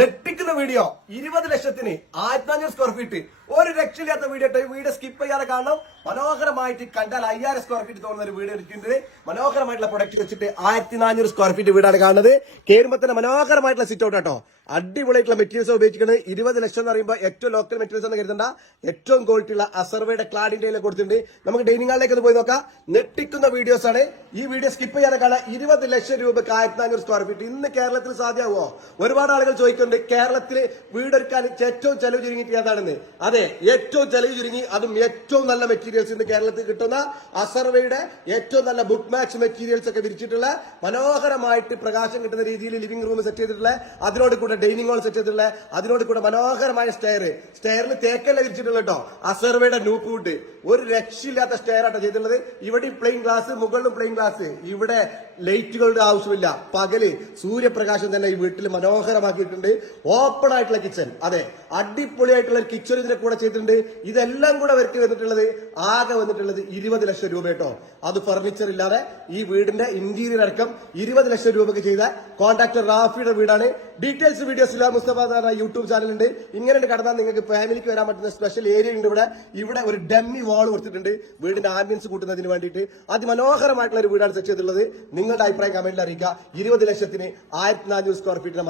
നെട്ടിക്കുന്ന video 20 ലക്ഷത്തിന് 1500 square feet ഒരു രക്ഷയില്ലാത്ത വീഡിയോ. വീഡിയോ സ്കിപ്പ് ചെയ്യാതെ കാണണം. മനോഹരമായിട്ട് കണ്ടാൽ 5000 സ്ക്വയർ ഫീറ്റ് തോന്നുന്ന ഒരു വീഡിയോ എടുത്തിട്ടുണ്ട്. മനോഹരമായിട്ടുള്ള പ്രൊഡക്റ്റ് വെച്ചിട്ട് 1400 സ്ക്വയർ ഫീറ്റ് വീടാണ് കാണുന്നത്. കയറുമ്പോൾ തന്നെ മനോഹരമായിട്ടുള്ള സിറ്റ് ഔട്ട് കേട്ടോ. അടിപൊളിയായിട്ടുള്ള മെറ്റീരിയൽസ് ഉപയോഗിക്കുന്നത്. 20 ലക്ഷം എന്ന് പറയുമ്പോൾ ഏറ്റവും ലോക്കൽ മെറ്റീരിയൽസ് എന്ന് കരുതണ്ട, ഏറ്റവും ക്വാളിറ്റി ഉള്ള അസർവയുടെ ക്ലാഡിന്റെ കൊടുത്തിട്ടുണ്ട്. നമുക്ക് ഡൈനിങ് ഹാളിലേക്ക് ഒന്ന് പോയി നോക്കാം. നെട്ടിക്കുന്ന വീഡിയോസ് ആണ്. ഈ വീഡിയോ സ്കിപ്പ് ചെയ്യാതെ കാണാം. 20 ലക്ഷം രൂപക്ക് 1400 സ്ക്വയർ ഫീറ്റ് ഇന്ന് കേരളത്തിൽ സാധ്യമാവോ? ഒരുപാട് ആളുകൾ ചോദിക്കുന്നുണ്ട് കേരളത്തിൽ വീടൊരുക്കാൻ ഏറ്റവും ചെലവ് ചുരുങ്ങിയിട്ട് ഏതാണെന്ന്. അതെ, ഏറ്റവും ചെലവ് ചുരുങ്ങി, അതും ഏറ്റവും നല്ല മെറ്റീരിയൽസ് ഇന്ന് കേരളത്തിൽ കിട്ടുന്ന അസർവയുടെ ഏറ്റവും നല്ല ബുക്ക് മാച്ച് മെറ്റീരിയൽസ് ഒക്കെ വിരിച്ചിട്ടുള്ള മനോഹരമായിട്ട് പ്രകാശം കിട്ടുന്ന രീതിയിൽ ലിവിംഗ് റൂം സെറ്റ് ചെയ്തിട്ടുള്ള, അതിനോട് കൂടെ ഡൈനിങ് ഹാൾ സെറ്റ് ചെയ്തിട്ടുള്ള, അതിനോട് കൂടെ മനോഹരമായ സ്റ്റെയറിൽ തേക്കല്ല വിരിച്ചിട്ടുള്ള കേട്ടോ. അസർവയുടെ നൂക്ക് വുഡ് ഒരു രക്ഷയില്ലാത്ത സ്റ്റെയർ ആട്ടോ ചെയ്തിട്ടുള്ളത്. ഇവിടെ പ്ലെയിൻ ഗ്ലാസ്, മുകളിലും പ്ലെയിൻ ഗ്ലാസ്. ഇവിടെ ലൈറ്റുകളുടെ ആവശ്യമില്ല. പകല് സൂര്യപ്രകാശം തന്നെ ഈ വീട്ടിൽ മനോഹരമാക്കിയിട്ടുണ്ട്. ഓപ്പൺ ആയിട്ടുള്ള കിച്ചൺ, അതെ, അടിപൊളിയായിട്ടുള്ള ഒരു കിച്ചൺ ഇതിന്റെ കൂടെ ചെയ്തിട്ടുണ്ട്. ഇതെല്ലാം കൂടെ വരയ്ക്ക് വന്നിട്ടുള്ളത് ആകെ വന്നിട്ടുള്ളത് 20 ലക്ഷം രൂപ കേട്ടോ. അത് ഫർണിച്ചർ ഇല്ലാതെ ഈ വീടിന്റെ ഇന്റീരിയർ അടക്കം 20 ലക്ഷം രൂപയ്ക്ക് ചെയ്ത കോൺട്രാക്ടർ റാഫിയുടെ വീടാണ്. ഡീറ്റെയിൽസ് വീഡിയോസ് മുസ്തഫ യൂട്യൂബ് ചാനലുണ്ട്. ഇങ്ങനെ കടന്നാൽ നിങ്ങൾക്ക് ഫാമിലിക്ക് വരാൻ പറ്റുന്ന സ്പെഷ്യൽ ഏരിയ ഉണ്ട് ഇവിടെ. ഇവിടെ ഒരു ഡമ്മി വാൾ കൊടുത്തിട്ടുണ്ട് വീടിന്റെ ആംബിയൻസ് കൂട്ടുന്നതിന് വേണ്ടിയിട്ട്. അതിമനോഹരമായിട്ടുള്ള ഒരു വീടാണ് സെറ്റ് ചെയ്തിട്ടുള്ളത്. നിങ്ങളുടെ അഭിപ്രായം കമന്റിൽ അറിയിക്കുക. 20 ലക്ഷത്തിന് 1400 സ്ക്വയർ ഫീറ്റിന്